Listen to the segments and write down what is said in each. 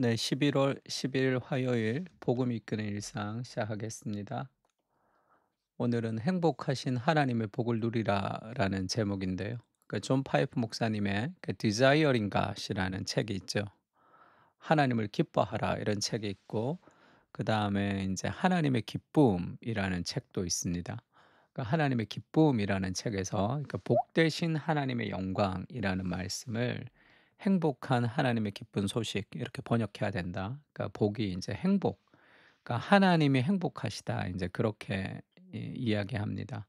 네, 11월 10일 화요일 복음 이끄는 일상 시작하겠습니다. 오늘은 행복하신 하나님의 복을 누리라라는 제목인데요. 존 파이프 목사님의 Desiring God이라는 책이 있죠. 하나님을 기뻐하라 이런 책이 있고 그다음에 이제 하나님의 기쁨이라는 책도 있습니다. 하나님의 기쁨이라는 책에서 복 대신 하나님의 영광이라는 말씀을 행복한 하나님의 기쁜 소식 이렇게 번역해야 된다. 복이 이제 행복. 하나님이 행복하시다. 이제 그렇게 이야기합니다.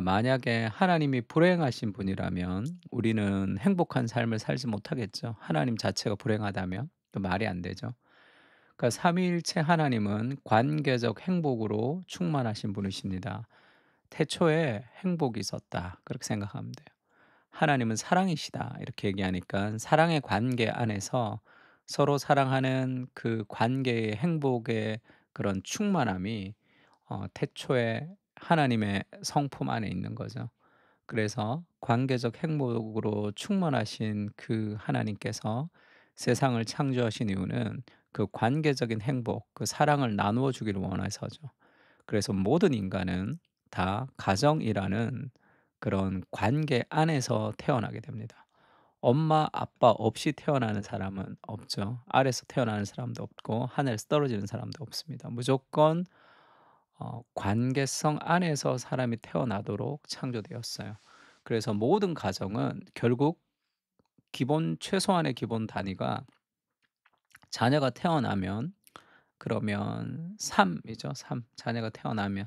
만약에 하나님이 불행하신 분이라면 우리는 행복한 삶을 살지 못하겠죠. 하나님 자체가 불행하다면 또 말이 안 되죠. 삼위일체 하나님은 관계적 행복으로 충만하신 분이십니다. 태초에 행복이 있었다. 그렇게 생각하면 돼요. 하나님은 사랑이시다. 이렇게 얘기하니까 사랑의 관계 안에서 서로 사랑하는 그 관계의 행복의 그런 충만함이 태초에 하나님의 성품 안에 있는 거죠. 그래서 관계적 행복으로 충만하신 그 하나님께서 세상을 창조하신 이유는 그 관계적인 행복, 그 사랑을 나누어 주기를 원해서죠. 그래서 모든 인간은 다 가정이라는 그런 관계 안에서 태어나게 됩니다. 엄마, 아빠 없이 태어나는 사람은 없죠. 아래에서 태어나는 사람도 없고 하늘에서 떨어지는 사람도 없습니다. 무조건 관계성 안에서 사람이 태어나도록 창조되었어요. 그래서 모든 가정은 결국 기본 최소한의 기본 단위가 자녀가 태어나면 그러면 3 이죠. 3 자녀가 태어나면.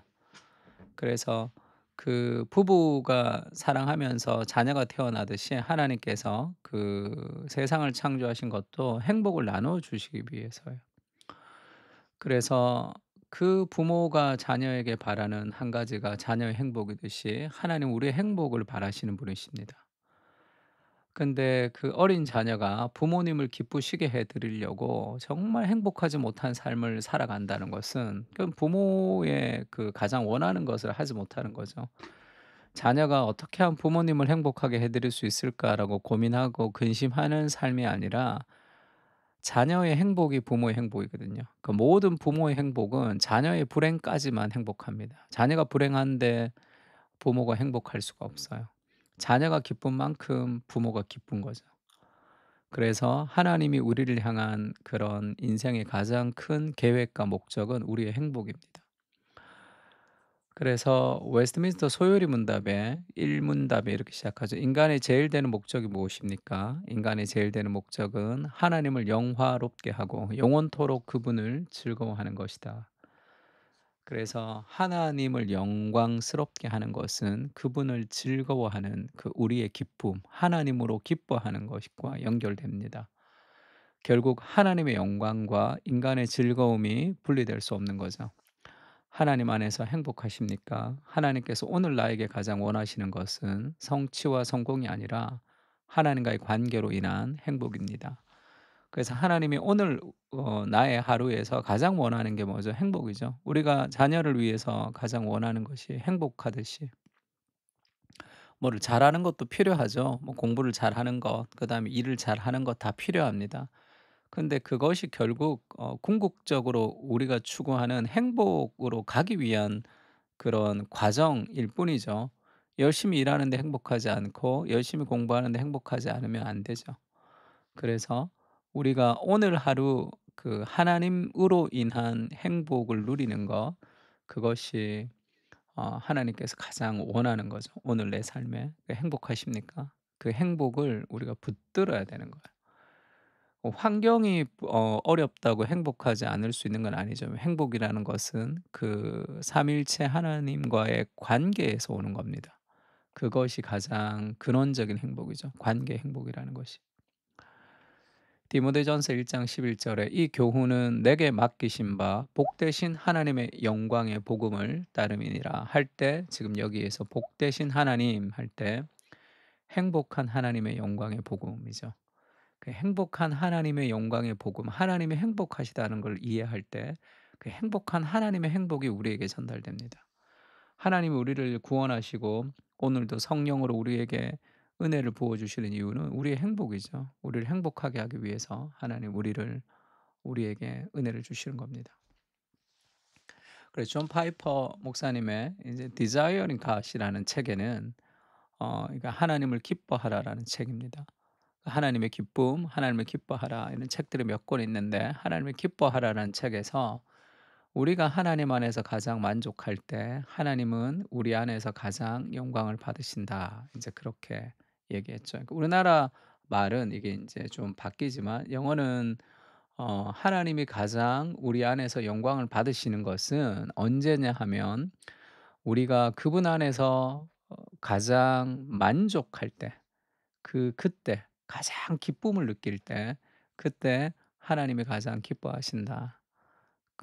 그래서 그 부부가 사랑하면서 자녀가 태어나듯이 하나님께서 그 세상을 창조하신 것도 행복을 나누어 주시기 위해서예요. 그래서 그 부모가 자녀에게 바라는 한 가지가 자녀의 행복이듯이 하나님 우리의 행복을 바라시는 분이십니다. 근데 그 어린 자녀가 부모님을 기쁘시게 해 드리려고 정말 행복하지 못한 삶을 살아간다는 것은 그 부모의 그 가장 원하는 것을 하지 못하는 거죠. 자녀가 '어떻게 하면 부모님을 행복하게 해 드릴 수 있을까?'라고 고민하고 근심하는 삶이 아니라 자녀의 행복이 부모의 행복이거든요. 모든 부모의 행복은 자녀의 불행까지만 행복합니다. 자녀가 불행한데 부모가 행복할 수가 없어요. 자녀가 기쁜 만큼 부모가 기쁜 거죠. 그래서 하나님이 우리를 향한 그런 인생의 가장 큰 계획과 목적은 우리의 행복입니다. 그래서 웨스트민스터 소요리 문답에 1 문답에 이렇게 시작하죠. "인간의 제일 되는 목적이 무엇입니까? 인간의 제일 되는 목적은 하나님을 영화롭게 하고 영원토록 그분을 즐거워하는 것이다." 그래서 하나님을 영광스럽게 하는 것은 그분을 즐거워하는 그 우리의 기쁨, 하나님으로 기뻐하는 것과 연결됩니다. 결국 하나님의 영광과 인간의 즐거움이 분리될 수 없는 거죠. 하나님 안에서 행복하십니까? 하나님께서 오늘 나에게 가장 원하시는 것은 성취와 성공이 아니라 하나님과의 관계로 인한 행복입니다. 그래서 하나님이 오늘 나의 하루에서 가장 원하는 게 뭐죠? 행복이죠. 우리가 자녀를 위해서 가장 원하는 것이 행복하듯이 뭐를 잘하는 것도 필요하죠. 뭐 공부를 잘하는 것, 그다음에 일을 잘하는 것 다 필요합니다. 근데 그것이 결국 궁극적으로 우리가 추구하는 행복으로 가기 위한 그런 과정일 뿐이죠. 열심히 일하는데 행복하지 않고 열심히 공부하는데 행복하지 않으면 안 되죠. 그래서 우리가 오늘 하루 그 하나님으로 인한 행복을 누리는 것, 그것이 하나님께서 가장 원하는 거죠. 오늘 내 삶에 행복하십니까? 그 행복을 우리가 붙들어야 되는 거예요. 환경이 어렵다고 행복하지 않을 수 있는 건 아니죠. 행복이라는 것은 그 삼일체 하나님과의 관계에서 오는 겁니다. 그것이 가장 근원적인 행복이죠. 관계 행복이라는 것이. 디모데전서 1장 11 절에 "이 교훈은 내게 맡기신 바 복되신 하나님의 영광의 복음을 따름이니라." 할 때 지금 여기에서 복되신 하나님 할 때 행복한 하나님의 영광의 복음이죠. 그 행복한 하나님의 영광의 복음, 하나님이 행복하시다는 걸 이해할 때 그 행복한 하나님의 행복이 우리에게 전달됩니다. 하나님이 우리를 구원하시고 오늘도 성령으로 우리에게 은혜를 부어 주시는 이유는 우리의 행복이죠. 우리를 행복하게 하기 위해서 하나님 우리를 우리에게 은혜를 주시는 겁니다. 그래서 존 파이퍼 목사님의 이제 Desiring God이라는 책에는 그러니까 하나님을 기뻐하라라는 책입니다. 하나님의 기쁨, 하나님을 기뻐하라 이런 책들이 몇 권 있는데 하나님을 기뻐하라라는 책에서 우리가 하나님 안에서 가장 만족할 때 하나님은 우리 안에서 가장 영광을 받으신다. 이제 그렇게 얘기했죠. 그러니까 우리나라 말은 이게 인제 좀 바뀌지만 영어는 하나님이 가장 우리 안에서 영광을 받으시는 것은 언제냐 하면 우리가 그분 안에서 가장 만족할 때 그때 가장 기쁨을 느낄 때 그때 하나님이 가장 기뻐하신다.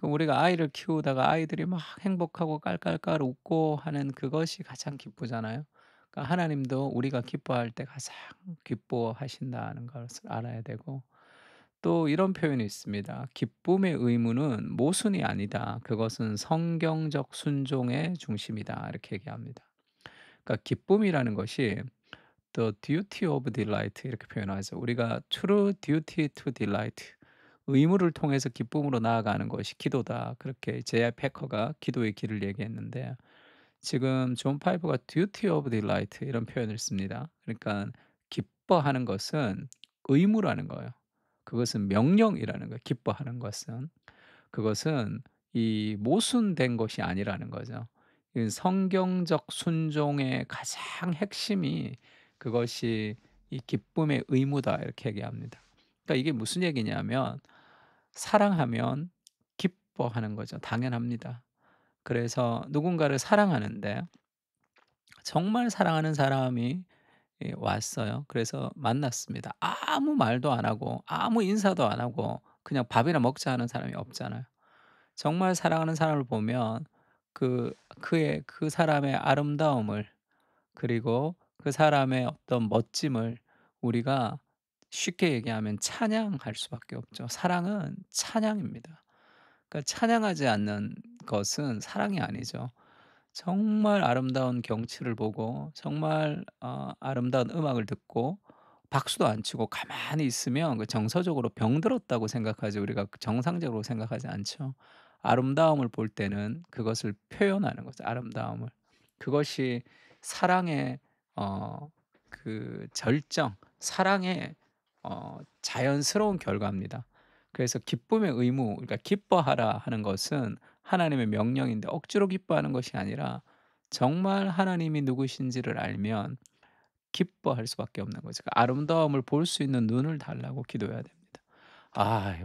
우리가 아이를 키우다가 아이들이 막 행복하고 깔깔깔 웃고 하는 그것이 가장 기쁘잖아요. 그러니까 하나님도 우리가 기뻐할 때 가장 기뻐하신다는 것을 알아야 되고 또 이런 표현이 있습니다. "기쁨의 의무는 모순이 아니다. 그것은 성경적 순종의 중심이다." 이렇게 얘기합니다. 그러니까 기쁨이라는 것이 The duty of delight 이렇게 표현하죠. 우리가 true duty to delight 의무를 통해서 기쁨으로 나아가는 것이 기도다. 그렇게 제이 패커가 기도의 길을 얘기했는데 지금 존 파이브가 duty of delight 이런 표현을 씁니다. 그러니까 기뻐하는 것은 의무라는 거예요. 그것은 명령이라는 거예요. 기뻐하는 것은. 그것은 이 모순된 것이 아니라는 거죠. 이 성경적 순종의 가장 핵심이 그것이 이 기쁨의 의무다 이렇게 얘기합니다. 그러니까 이게 무슨 얘기냐면 사랑하면 기뻐하는 거죠. 당연합니다. 그래서 누군가를 사랑하는데 정말 사랑하는 사람이 왔어요. 그래서 만났습니다. 아무 말도 안 하고 아무 인사도 안 하고 그냥 밥이나 먹자 하는 사람이 없잖아요. 정말 사랑하는 사람을 보면 그 사람의 아름다움을 그리고 그 사람의 어떤 멋짐을 우리가 쉽게 얘기하면 찬양할 수밖에 없죠. 사랑은 찬양입니다. 그러니까 찬양하지 않는 것은 사랑이 아니죠. 정말 아름다운 경치를 보고 정말 아름다운 음악을 듣고 박수도 안 치고 가만히 있으면 그 정서적으로 병들었다고 생각하지 우리가 그 정상적으로 생각하지 않죠. 아름다움을 볼 때는 그것을 표현하는 거죠, 아름다움을. 그것이 사랑의 어 절정, 사랑의 자연스러운 결과입니다. 그래서 기쁨의 의무 그러니까 기뻐하라 하는 것은 하나님의 명령인데 억지로 기뻐하는 것이 아니라 정말 하나님이 누구신지를 알면 기뻐할 수밖에 없는 거죠. 그 아름다움을 볼 수 있는 눈을 달라고 기도해야 됩니다.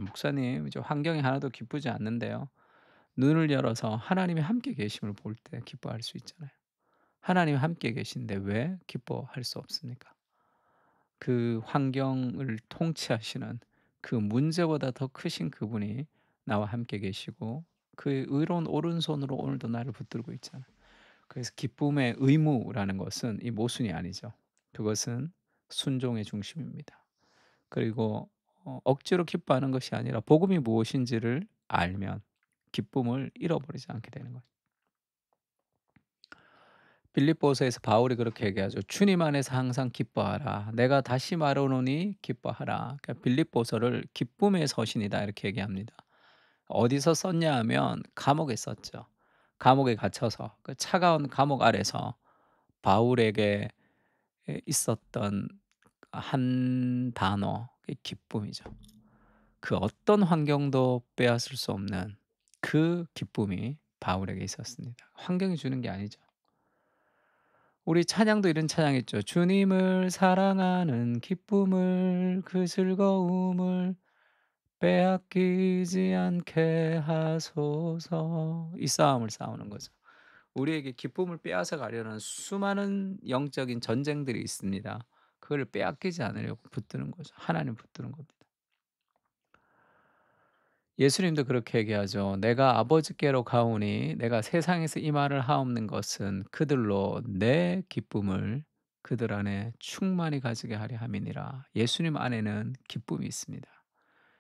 목사님 이제 환경이 하나도 기쁘지 않는데요. 눈을 열어서 하나님이 함께 계심을 볼 때 기뻐할 수 있잖아요. 하나님이 함께 계신데 왜 기뻐할 수 없습니까? 그 환경을 통치하시는 그 문제보다 더 크신 그분이 나와 함께 계시고 그의 의로운 오른손으로 오늘도 나를 붙들고 있잖아요. 그래서 기쁨의 의무라는 것은 이 모순이 아니죠. 그것은 순종의 중심입니다. 그리고 억지로 기뻐하는 것이 아니라 복음이 무엇인지를 알면 기쁨을 잃어버리지 않게 되는 거죠. 빌립보서에서 바울이 그렇게 얘기하죠. "주님 안에서 항상 기뻐하라. 내가 다시 말하노니 기뻐하라." 그러니까 빌립보서를 "기쁨의 서신이다." 이렇게 얘기합니다. 어디서 썼냐 하면 감옥에 썼죠. 감옥에 갇혀서 그 차가운 감옥 아래서 바울에게 있었던 한 단어 그게 기쁨이죠. 그 어떤 환경도 빼앗을 수 없는 그 기쁨이 바울에게 있었습니다. 환경이 주는 게 아니죠. 우리 찬양도 이런 찬양 있죠. 주님을 사랑하는 기쁨을 그 즐거움을 빼앗기지 않게 하소서. 이 싸움을 싸우는 거죠. 우리에게 기쁨을 빼앗아 가려는 수많은 영적인 전쟁들이 있습니다. 그걸 빼앗기지 않으려고 붙드는 거죠. 하나님 붙드는 겁니다. 예수님도 그렇게 얘기하죠. "내가 아버지께로 가오니 내가 세상에서 이 말을 하옵는 것은 그들로 내 기쁨을 그들 안에 충만히 가지게 하려 함이니라." 예수님 안에는 기쁨이 있습니다.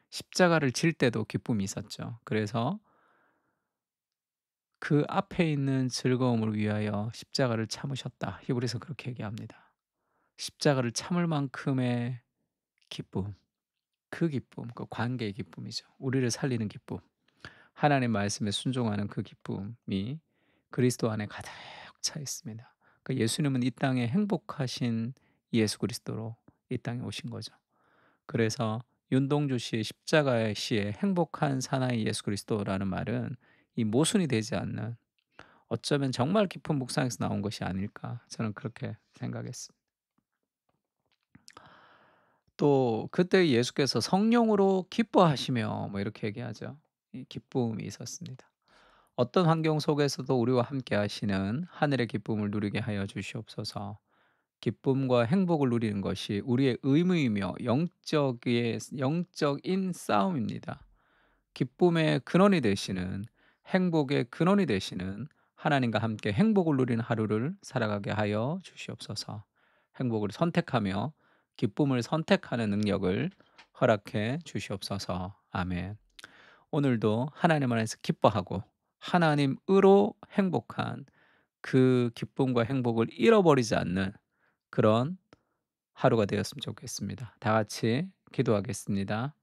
십자가를 질 때도 기쁨이 있었죠. 그래서 그 앞에 있는 즐거움을 위하여 십자가를 참으셨다. 히브리서 그렇게 얘기합니다. 십자가를 참을 만큼의 기쁨. 그 기쁨, 그 관계의 기쁨이죠. 우리를 살리는 기쁨. 하나님 말씀에 순종하는 그 기쁨이 그리스도 안에 가득 차 있습니다. 그 예수님은 이 땅에 행복하신 예수 그리스도로 이 땅에 오신 거죠. 그래서 윤동주 씨의 십자가의 시에 행복한 사나이 예수 그리스도라는 말은 이 모순이 되지 않는, 어쩌면 정말 깊은 묵상에서 나온 것이 아닐까, 저는 그렇게 생각했습니다. 또 그때 예수께서 성령으로 기뻐하시며 뭐 이렇게 얘기하죠. 이 기쁨이 있었습니다. 어떤 환경 속에서도 우리와 함께 하시는 하늘의 기쁨을 누리게 하여 주시옵소서. 기쁨과 행복을 누리는 것이 우리의 의무이며 영적인 싸움입니다. 기쁨의 근원이 되시는, 행복의 근원이 되시는 하나님과 함께 행복을 누리는 하루를 살아가게 하여 주시옵소서. 행복을 선택하며 기쁨을 선택하는 능력을 허락해 주시옵소서. 아멘. 오늘도 하나님 안에서 기뻐하고 하나님으로 행복한 그 기쁨과 행복을 잃어버리지 않는 그런 하루가 되었으면 좋겠습니다. 다 같이 기도하겠습니다.